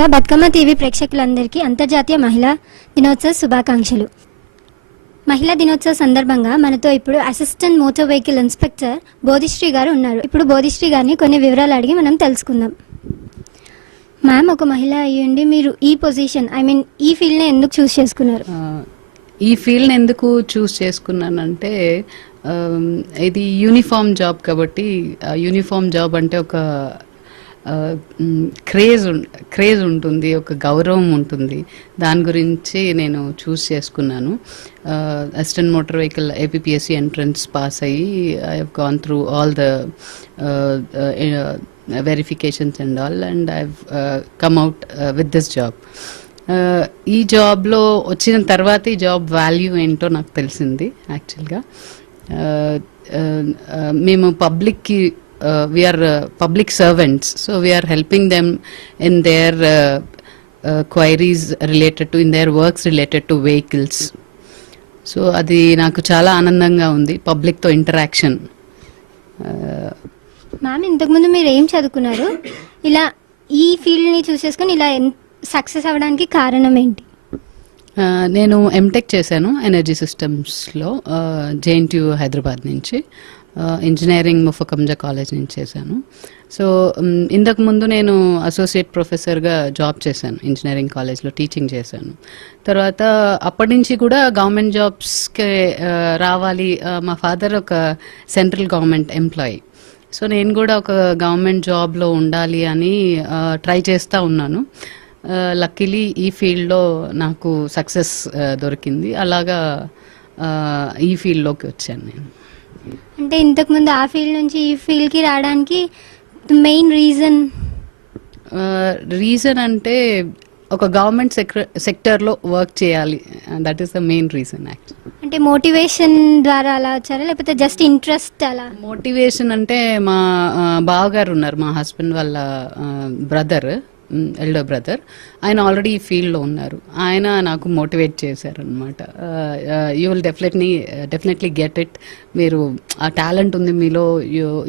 ముందుగా బతుకమ్మ టీవీ ప్రేక్షకులందరికీ అంతర్జాతీయ మహిళా దినోత్సవ శుభాకాంక్షలు. మహిళా దినోత్సవ సందర్భంగా మనతో ఇప్పుడు assistant motor vehicle inspector Bodhishri గారు ఉన్నారు. ఇప్పుడు బోధిశ్రీ గారిని కొన్ని వివరాలు అడిగి మనం తెలుసుకుందాం. మ్యామ్, ఒక మహిళ అయ్యండి మీరు ఈ పొజిషన్ ఈ ఫీల్డ్ని ఎందుకు చూస్ చేసుకున్నారు? ఈ ఫీల్డ్ ఎందుకు చూస్ చేసుకున్నానంటే ఇది యూనిఫామ్ జాబ్ కాబట్టి, యూనిఫామ్ జాబ్ అంటే ఒక క్రేజ్ ఉంటుంది, ఒక గౌరవం ఉంటుంది. దాని గురించి నేను చూస్ చేసుకున్నాను. Assistant motor vehicle APPSC entrance pass అయ్యి I have gone through all the verifications and all and I have come out with this job. ఈ జాబ్లో వచ్చిన తర్వాత ఈ జాబ్ వాల్యూ ఏంటో నాకు తెలిసింది. యాక్చువల్గా మేము పబ్లిక్కి we are public servants, so we are helping them in their queries related to, in their works related to vehicles. So adi naaku chaala aanandanga undi, public tho interaction. Ma'am, ఇంతకుముందు మీరు ఏం చదువుకున్నారు? ఇలా ఈ ఫీల్డ్ని చూస్ చేసుకొని ఇలా సక్సెస్ అవ్వడానికి కారణం ఏంటి? నేను ఎంటెక్ చేశాను ఎనర్జీ సిస్టమ్స్లో, జేఎన్టీయూ హైదరాబాద్ నుంచి. ఇంజనీరింగ్ ముఫకంజా కాలేజ్ నుంచి చేశాను. సో ఇంతకుముందు నేను అసోసియేట్ ప్రొఫెసర్గా జాబ్ చేశాను, ఇంజనీరింగ్ కాలేజ్లో టీచింగ్ చేశాను. తర్వాత అప్పటి నుంచి కూడా గవర్నమెంట్ జాబ్స్కి రావాలి. మా ఫాదర్ ఒక సెంట్రల్ గవర్నమెంట్ ఎంప్లాయీ, సో నేను కూడా ఒక గవర్నమెంట్ జాబ్లో ఉండాలి అని ట్రై చేస్తూ ఉన్నాను. లక్కీలీ ఈ ఫీల్డ్లో నాకు సక్సెస్ దొరికింది. అలాగా ఈ ఫీల్డ్లోకి వచ్చాను నేను. అంటే ఇంతకుముందు ఆ ఫీల్డ్ నుంచి ఈ ఫీల్డ్కి రావడానికి మెయిన్ రీజన్ అంటే ఒక గవర్నమెంట్ సెక్టర్లో వర్క్ చేయాలి, that is the main reason. Actually అంటే మోటివేషన్ ద్వారా అలా వచ్చారా, లేకపోతే జస్ట్ ఇంట్రెస్ట్? అలా మోటివేషన్ అంటే మా బావగారు ఉన్నారు, మా హస్బెండ్ వాళ్ళ బ్రదర్, ఎల్డర్ బ్రదర్. ఆయన ఆల్రెడీ ఈ ఫీల్డ్లో ఉన్నారు. ఆయన నాకు మోటివేట్ చేశారనమాట. You will definitely get it, మీరు ఆ టాలెంట్ ఉంది మీలో,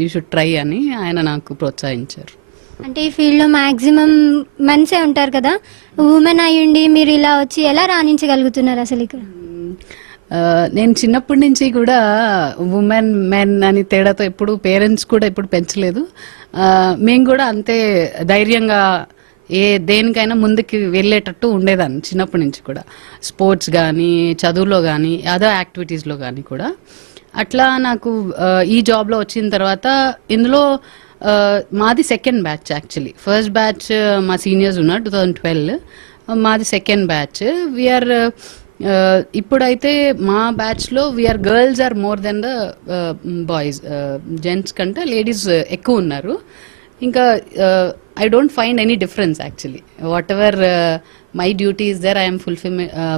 యూ షుడ్ ట్రై అని ఆయన నాకు ప్రోత్సహించారు. అంటే ఈ ఫీల్డ్లో మ్యాక్సిమం మెన్సే ఉంటారు కదా, ఉమెన్ అయ్యుండి మీరు ఇలా వచ్చి ఎలా రాణించగలుగుతున్నారు అసలు ఇక్కడ? నేను చిన్నప్పటి నుంచి కూడా ఉమెన్ మెన్ అని తేడాతో ఎప్పుడు పేరెంట్స్ కూడా ఎప్పుడు పెంచలేదు. మేము కూడా అంతే ధైర్యంగా దేనికైనా ముందుకు వెళ్ళేటట్టు ఉండేదాన్ని చిన్నప్పటి నుంచి కూడా. స్పోర్ట్స్ కానీ, చదువులో కానీ, అదర్ యాక్టివిటీస్లో కానీ కూడా. అట్లా నాకు ఈ జాబ్లో వచ్చిన తర్వాత ఇందులో మాది second batch. Actually first batch మా సీనియర్స్ ఉన్నారు, 2012. మాది సెకండ్ బ్యాచ్. వీఆర్ ఇప్పుడైతే మా బ్యాచ్లో we are girls are more than the boys. Gents కంటే లేడీస్ ఎక్కువ ఉన్నారు. ఇంకా I don't find any difference actually. Whatever my duty is there, I'm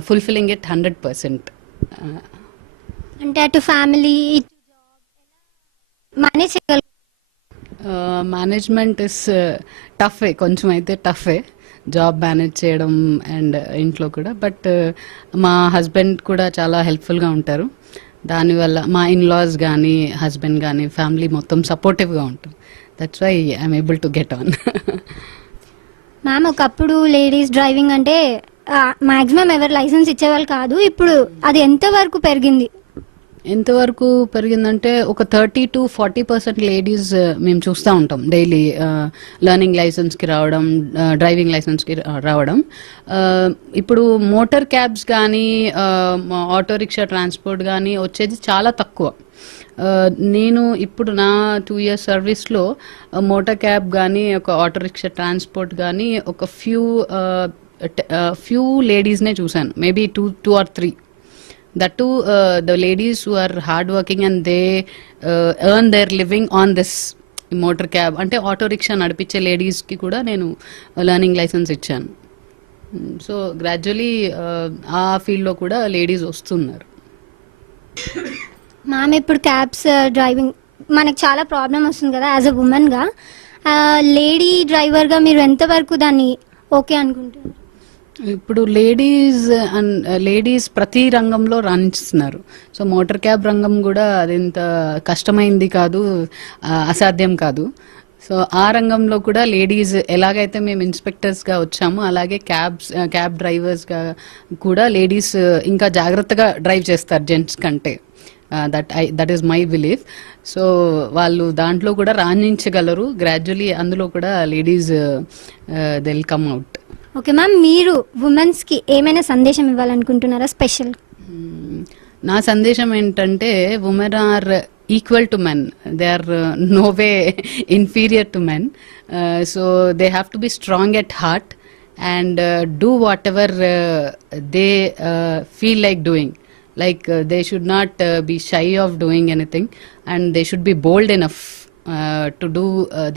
fulfilling it 100%. అంటే అటు ఫ్యామిలీ మేనేజ్ చేయగల మేనేజ్మెంట్ ఇస్ టఫే, కొంచెం అయితే టఫే జాబ్ మేనేజ్ చేయడం అండ్ ఇంట్లో కూడా. బట్ మా హస్బెండ్ కూడా చాలా హెల్ప్ఫుల్గా ఉంటారు. దానివల్ల మా ఇన్లాస్ కానీ, హస్బెండ్ కానీ, ఫ్యామిలీ మొత్తం సపోర్టివ్గా ఉంటుంది. That's why I'm able to get on. Ma'am, ఒకప్పుడు లేడీస్ డ్రైవింగ్ అంటే మ్యాక్సిమం ఎవరు లైసెన్స్ ఇచ్చేవాళ్ళు కాదు. ఇప్పుడు అది ఎంతవరకు పెరిగింది? ఎంతవరకు పెరిగిందంటే ఒక 30 to 40% లేడీస్ మేము చూస్తూ ఉంటాం డైలీ లర్నింగ్ లైసెన్స్కి రావడం, డ్రైవింగ్ లైసెన్స్కి రావడం. ఇప్పుడు మోటార్ క్యాబ్స్ కానీ, ఆటో రిక్షా ట్రాన్స్పోర్ట్ కానీ వచ్చేది చాలా తక్కువ. నేను ఇప్పుడు నా 2 years సర్వీస్లో మోటార్ క్యాబ్ కానీ, ఒక ఆటో రిక్షా ట్రాన్స్పోర్ట్ కానీ ఒక ఫ్యూ లేడీస్నే చూశాను, maybe two or three. That too, the ladies who are hard working and they earn their living on this motor cab. అంటే ఆటో రిక్షా నడిపించే లేడీస్కి కూడా నేను లర్నింగ్ లైసెన్స్ ఇచ్చాను. సో గ్రాడ్యువలీ ఆ ఫీల్డ్లో కూడా లేడీస్ వస్తున్నారు. మ్యామ్, ఇప్పుడు క్యాబ్స్ డ్రైవింగ్ మనకు చాలా ప్రాబ్లం వస్తుంది కదా యాజ్ అ ఉమెన్గా. లేడీ డ్రైవర్గా మీరు ఎంతవరకు దాన్ని ఓకే అనుకుంటున్నారు? ఇప్పుడు లేడీస్ ప్రతి రంగంలో రాణిస్తున్నారు. సో మోటార్ క్యాబ్ రంగం కూడా అదెంత కష్టమైంది కాదు, అసాధ్యం కాదు. సో ఆ రంగంలో కూడా లేడీస్ ఎలాగైతే మేము ఇన్స్పెక్టర్స్గా వచ్చామో అలాగే క్యాబ్ డ్రైవర్స్గా కూడా లేడీస్ ఇంకా జాగ్రత్తగా డ్రైవ్ చేస్తారు జెంట్స్ కంటే. That is my belief. So వాళ్ళు దాంట్లో కూడా రాణించగలరు గ్రాడ్యువలీ. అందులో కూడా ladies will come out. Okay ma'am, మీరు ఉమెన్స్కి ఏమైనా సందేశం ఇవ్వాలనుకుంటున్నారా స్పెషల్? నా సందేశం ఏంటంటే women are equal to men. They are no way inferior to men. So they have to be strong at heart and do whatever they feel like doing. Like they should not be shy of doing anything, and they should be bold enough to do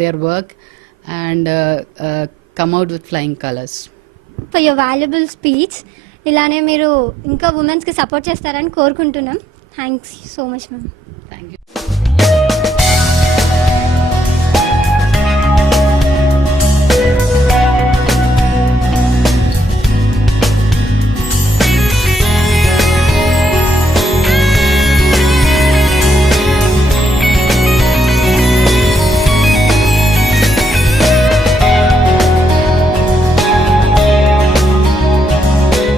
their work and come out with flying colors. For your valuable speech. ఇలానే మీరు ఇంకా ఉమెన్స్కి support చేస్తారని కోరుకుంటున్నాం. Thanks so much ma'am. Thank you.